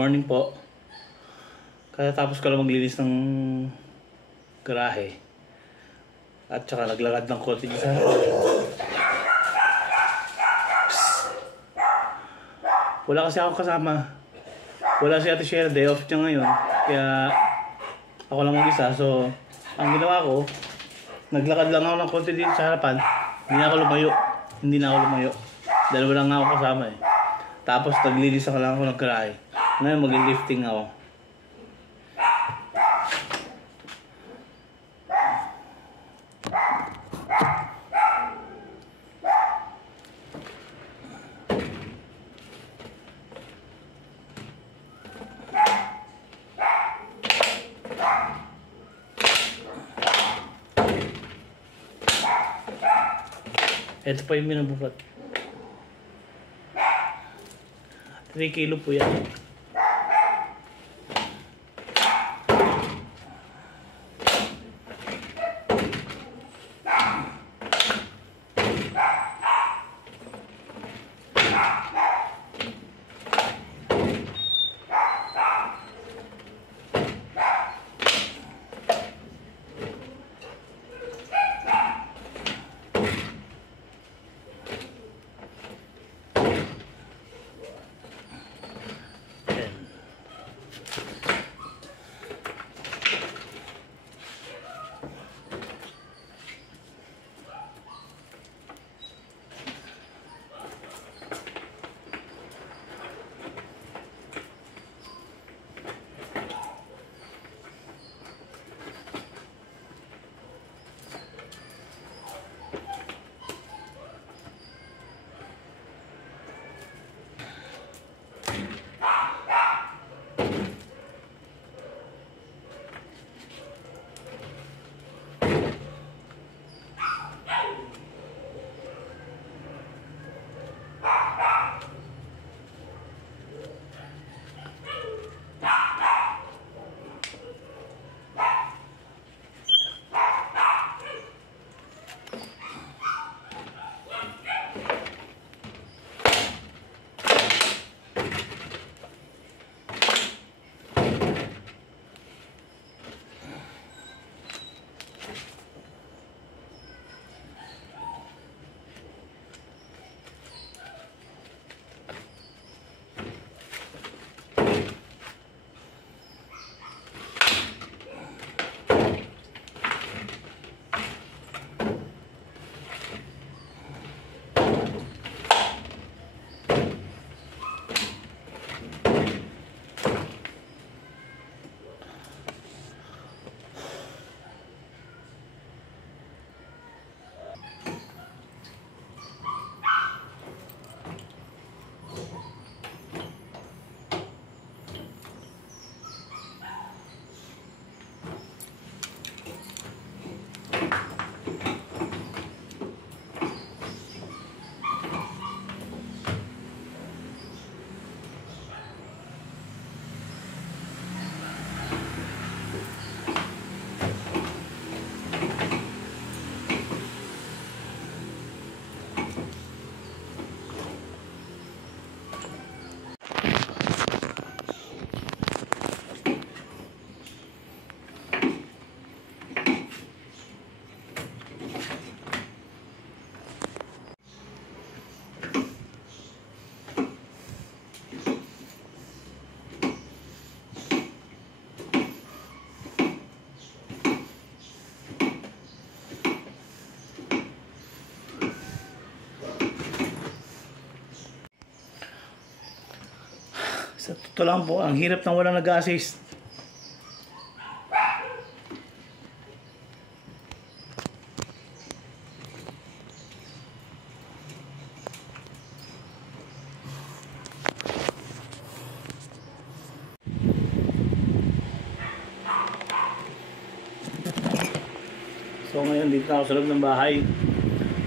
morning po. Katapos ko lang maglinis ng garahe. At saka naglakad ng konti sa wala kasi ako kasama. Wala si Ate Shera, day off niya ngayon. Kaya ako lang mag-isa. So, ang ginawa ko, naglakad lang ako ng konti dito sa harapan. Hindi na ako lumayo. Dahil wala nga ako kasama eh. Tapos naglinis ako lang ako ng garahe. Ngayon mag-lifting ako. Ito pa yung binabukat. 3 kilo po yan. Sa totoo lang po, ang hirap nang walang nag-assist. So ngayon dito na ako sa loob ng bahay.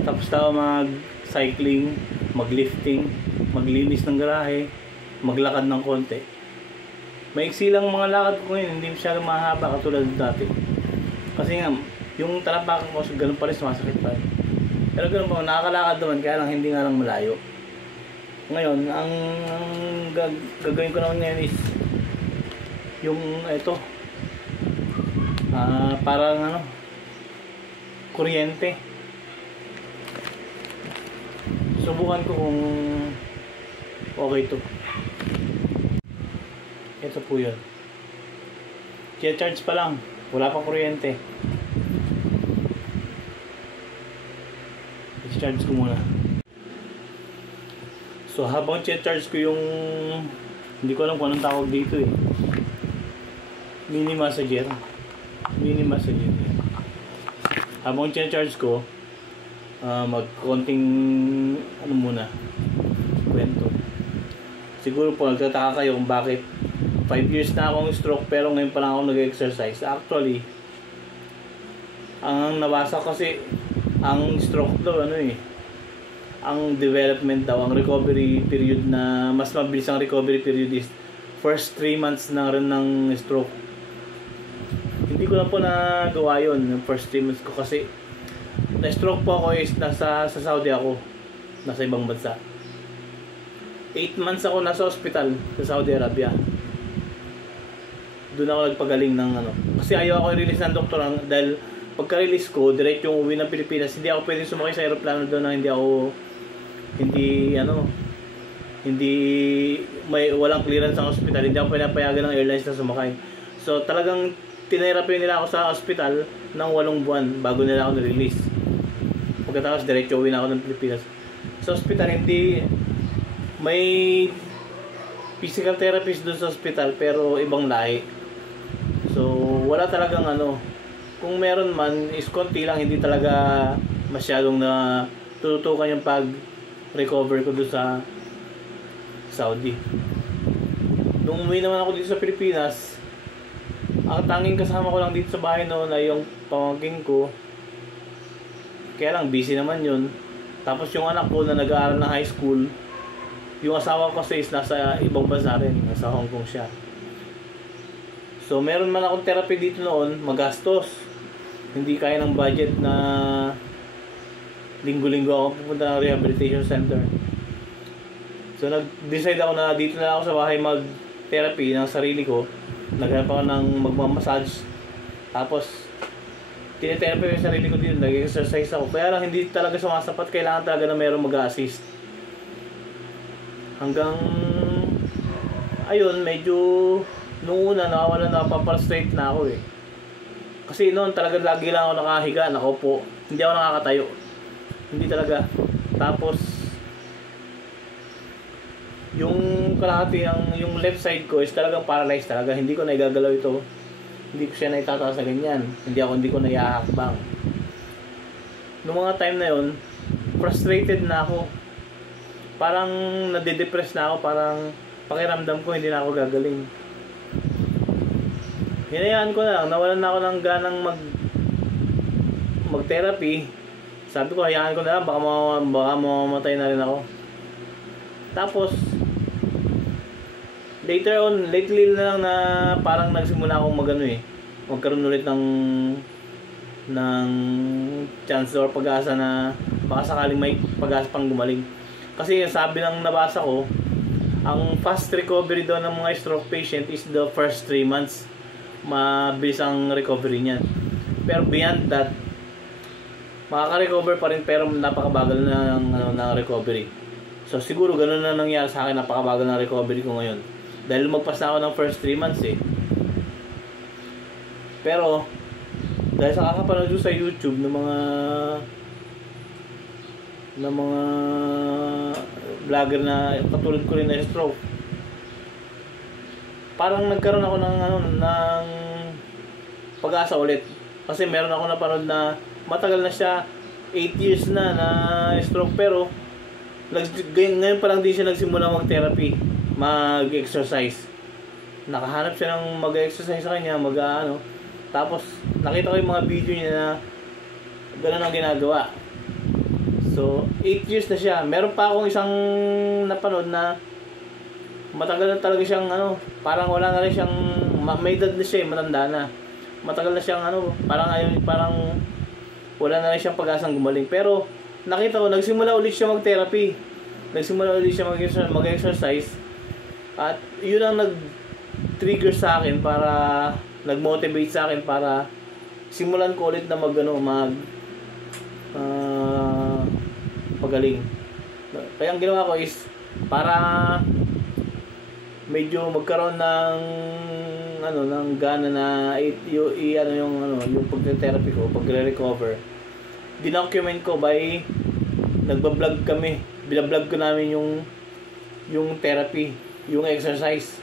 Tapos na ako mag-cycling, mag-lifting, maglinis ng garahe, maglakad ng konti. Maiksi lang mga lakad ko ngayon, hindi masyadong mahaba katulad dati. Kasi nga, yung talampakan ko, ganun pa rin, sumasakit pa rin. Pero ganun po, nakakalakad naman, kaya lang hindi nga lang malayo. Ngayon, ang gagawin ko naman ngayon is yung ito, parang ano, kuryente. Subukan ko kung okay to. Ito po yun. Charge pa lang, wala pang kuryente. I-charge ko muna. So habang charge ko yung, hindi ko alam kung anong tawag dito eh, mini massager. Habang charge ko, magkonting ano muna, kwento. Siguro po nagtataka kayo kung bakit 5 years na akong stroke pero ngayon pa lang ako nag-exercise. Actually, ang nabasa kasi, ang stroke daw ano eh, ang development daw, ang recovery period na mas mabilis ang recovery period is first 3 months na rin ng stroke. Hindi ko na po nagawa yun yung first 3 months ko kasi na-stroke po ako is sa Saudi ako, nasa ibang bansa. 8 months ako nasa hospital sa Saudi Arabia. Doon ako nagpagaling ng ano, kasi ayaw ako i-release ng doktor dahil pagka-release ko, direct yung uwi ng Pilipinas. Hindi ako pwedeng sumakay sa aeroplano doon na walang clearance sa hospital. Hindi ako pinapayagan ng airlines na sumakay. So talagang tinerapi nila ako sa hospital ng 8 buwan bago nila ako na-release. Pagkatapos diretso uwi na ako ng Pilipinas. Sa hospital hindi may physical therapist doon sa hospital pero ibang lahi. So wala talagang ano, kung meron man is konti lang, hindi talaga masyadong na tututukan yung pag-recover ko doon sa Saudi. Nung umuwi naman ako dito sa Pilipinas, ang tanging kasama ko lang dito sa bahay noon ay yung pamangkin ko. Kaya lang busy naman yun. Tapos yung anak ko na nag-aaral ng high school, yung asawa ko kasi is nasa ibang bansa rin, nasa Hong Kong siya. So meron man akong therapy dito noon, magastos. Hindi kaya ng budget na linggo-linggo ako pupunta ng rehabilitation center. So nag-decide ako na dito na ako sa bahay mag-therapy ng sarili ko. Naghanap ako ng magmamassage. Tapos tinetherapy ko yung sarili ko dito, nag-exercise ako. Kaya lang hindi talaga sumasapat, kailangan talaga na mayroong mag-assist. Hanggang ayun, medyo nung una nakawala na, papastraight na ako eh. Kasi noon talaga lagi lang ako nakahiga, nakaupo. Hindi ako nakakatayo. Hindi talaga. Tapos yung kalahati, yung left side ko is talagang paralyzed talaga. Hindi ko naigagalaw ito. Hindi ko siya naitataas na ganyan. Hindi ko naihahakbang. Noong mga time na yun, frustrated na ako. Parang nade-depress na ako. Parang pakiramdam ko hindi na ako gagaling. Hinayaan ko na lang, nawalan na ako ng ganang mag-therapy. Sabi ko, hayaan ko na lang, baka mamamatay na rin ako. Tapos lately na lang na parang nagsimula akong magkaroon ulit ng chance or pag-asa na baka sakaling may pag-asa pang gumaling. Kasi sabi ng nabasa ko, ang fast recovery daw ng mga stroke patient is the first 3 months. Mabilis ang recovery niyan. Pero beyond that, makaka-recover pa rin pero napakabagal na ng recovery. So siguro ganun na nangyari sa akin, napakabagal ng recovery ko ngayon. Dahil magpas na ako ng first 3 months eh. Pero dahil sa kakapanood ko sa YouTube ng mga vlogger na katulad ko rin na stroke, parang nagkaroon ako ng pag-asa ulit. Kasi meron ako napanood na matagal na siya, 8 years na stroke, pero ngayon pa lang din siya nagsimula mag-therapy, mag-exercise. Nakahanap siya ng mag-exercise sa kanya, tapos nakita ko yung mga video niya na gano'n ang ginagawa. So 8 years na siya. Meron pa akong isang napanood na matagal na talaga siyang parang wala na rin siyang, may edad na siya, matanda na. Matagal na siyang parang wala na rin siyang pag-asang gumaling. Pero nakita ko, nagsimula ulit siya mag-therapy. Nagsimula ulit siya mag-exercise. At yun ang nag-trigger sa akin para nag-motivate sa akin para simulan ko ulit na pagaling. Kaya ang ginawa ko is para medyo magkaroon ng ng gana na yung pagte-therapy ko, pagre-recover. Dinocument ko by nagba-vlog kami. Binablog ko namin yung therapy, yung exercise.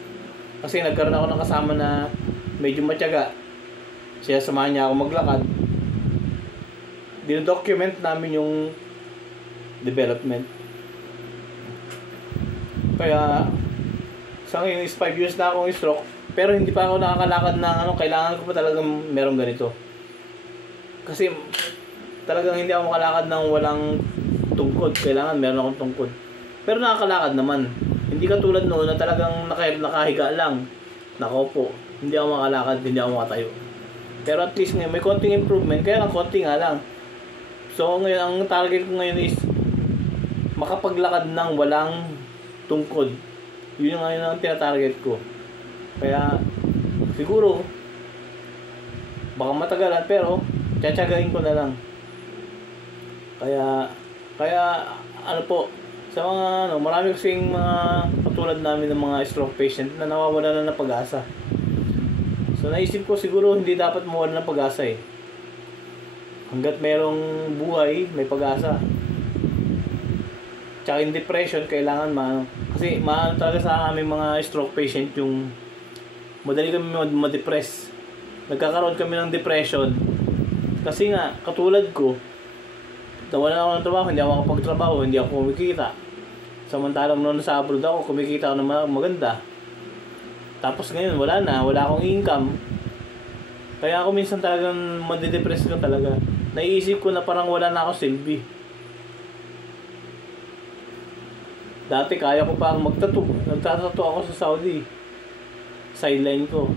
Kasi nagkaroon ako ng kasama na medyo matyaga. Siya samahan niya ako maglakad. Dino-document namin yung development. Kaya sa ngayon is 5 years na akong stroke, pero hindi pa ako nakakalakad ng kailangan ko pa talagang merong ganito. Kasi talagang hindi ako makalakad ng walang tungkod. Kailangan meron akong tungkod. Pero nakakalakad naman. Hindi katulad noon na talagang nakahiga lang, nakaupo. Hindi ako makalakad, hindi ako makatayo. Pero at least ngayon may konting improvement, kaya lang konti nga lang. So ngayon ang target ko ngayon is makapaglakad ng walang tungkod. Yun yung ngayon ang tinatarget ko. Kaya siguro baka matagalan, pero tsatsagain ko na lang. Kaya sa mga marami kasing mga katulad namin ng mga stroke patient na nawawala na ng pag-asa. So naisip ko siguro hindi dapat mawala ng pag-asa eh. Hanggat merong buhay, may pag-asa. Tsaka yung depression, kailangan kasi talaga sa aming mga stroke patient yung madali kami ma-depress. Nagkakaroon kami ng depression. Kasi nga, katulad ko, nawalan ako ng trabaho, hindi ako makapagtrabaho, hindi ako kumikita. Samantalang noon sa abroad ako, kumikita ako ng maganda. Tapos ngayon, wala akong income. Kaya ako minsan talagang madidepress ko talaga. Naiisip ko na parang wala na ako silbi. Dati kaya ko pa magtattoo. Nagtatattoo ako sa Saudi. Sideline ko.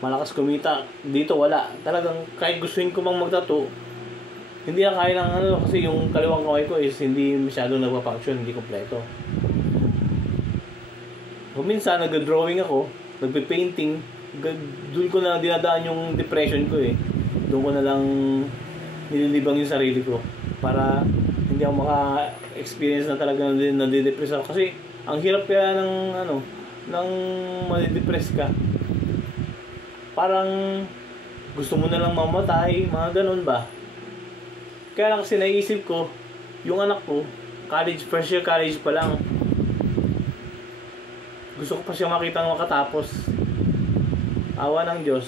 Malakas kumita. Dito wala. Talagang kahit gustuin ko mang magtattoo, hindi na kaya ng kasi yung kaliwang kamay ko is hindi masyadong nagpa-function, hindi kompleto. Kung minsan nag-drawing ako, nagpe-painting, doon ko na dinadaan yung depression ko eh. Doon ko na lang nililibang yung sarili ko para hindi ako maka-experience na talaga nadidepress ako. Kasi ang hirap kaya ng madidepress ka. Parang gusto mo na lang mamatay, mga ganun ba? Kaya lang kasi naisip ko, yung anak ko, first year college pa lang. Gusto ko pa siya makita makatapos. Awa ng Diyos.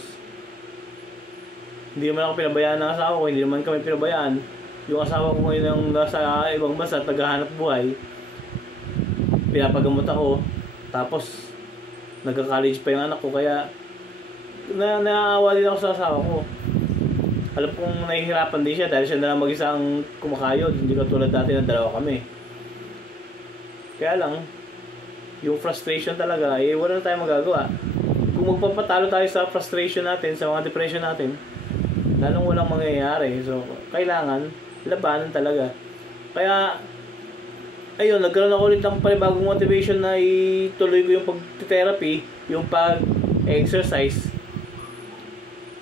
Hindi naman ako pinabayaan ng asawa ko, hindi naman kami pinabayaan. Yung asawa ko ngayon ang nasa ibang bansa at naghahanap buhay. Pinapagamot ako. Tapos, nagka-college pa yung anak ko, kaya naaawa din ako sa asawa ko. Alam kong nahihirapan din siya dahil siya na lang mag-isa ang kumakayod. Hindi katulad dati na dalawa kami. Kaya lang, yung frustration talaga, wala na tayong magagawa. Kung magpapatalo tayo sa frustration natin, sa mga depression natin, lalong walang mangyayari. So, kailangan labanan talaga. Kaya, ayun, nagkaroon ako ulit ng panibagong motivation na ituloy ko yung pag-therapy, yung pag-exercise.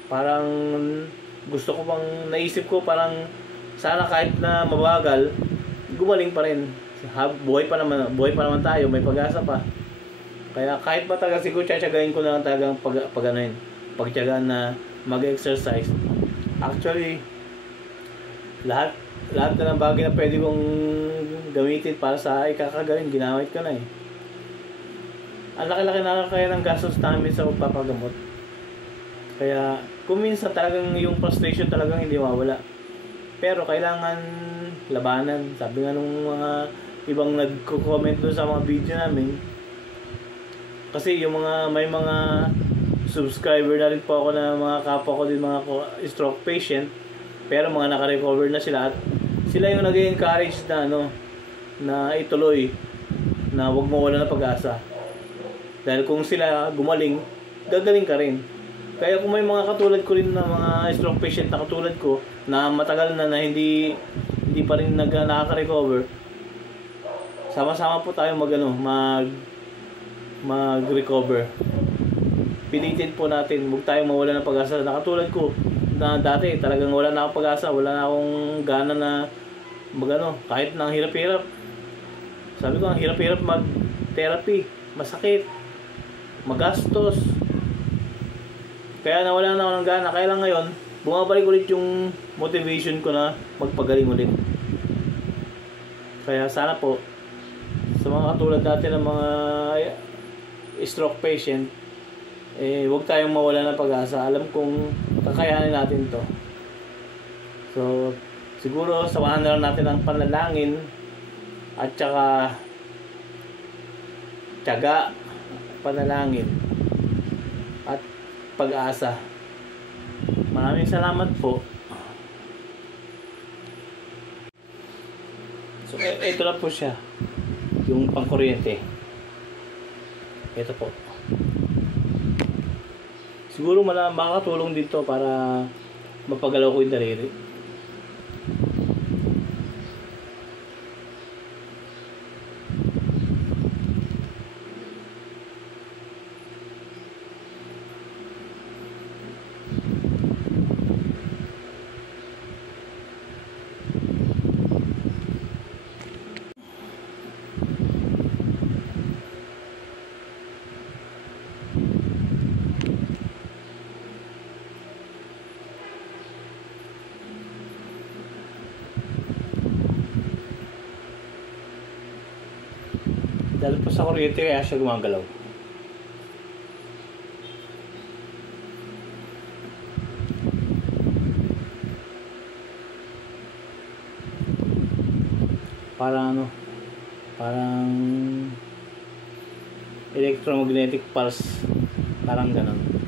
Parang gusto ko naisip ko parang sana kahit na mabagal, gumaling pa rin. Buhay pa naman tayo, may pag-asa pa. Kaya kahit matagal siguro tsatsagain ko na lang talagang pagtyagaan na mag-exercise. Actually, lahat na ng bagay na pwede kong gamitin para sa ikakagaling, ginamit ko na eh. Ang laki-laki na kaya ng gastos namin sa pagpapagamot. Kaya kung minsan talagang yung frustration talagang hindi mawala. Pero kailangan labanan. Sabi nga nung mga ibang nagko-comment doon sa mga video namin, kasi yung may mga subscriber na rin po ako na mga kapwa ko din, mga stroke patient, pero mga naka-recover na sila at sila yung nag-encourage na ituloy, na huwag mawala ng pag-asa. Dahil kung sila gumaling, gagaling ka rin. Kaya kung may mga katulad ko rin na mga stroke patient na katulad ko na matagal na hindi pa rin nakaka-recover, sama-sama po tayo mag-recover. Pilitin po natin, huwag tayong mawala ng pag-asa. Nakatulad ko na dati, talagang wala na akong pag-asa, wala na akong gana na kahit na ang hirap-hirap. Sabi ko, ang hirap-hirap mag-therapy, masakit, magastos. Kaya nawala na ako ng gana. Kaya lang ngayon, bumabalik ulit yung motivation ko na magpagaling ulit. Kaya sana po, sa mga katulad natin ng mga stroke patient, huwag tayong mawala ng pag-asa. Alam kong kakayanin natin to. So, siguro samahan na lang natin ang panalangin at saka tiyaga, panalangin at pag-asa. Maraming salamat po. So, ito na po siya. Yung pangkuryente. Ito po. Siguro makakatulong dito para mapagalaw ko yung daliri. Dahil po sa kuryente kaya siya gumagalaw. Parang parang electromagnetic pulse, parang ganon.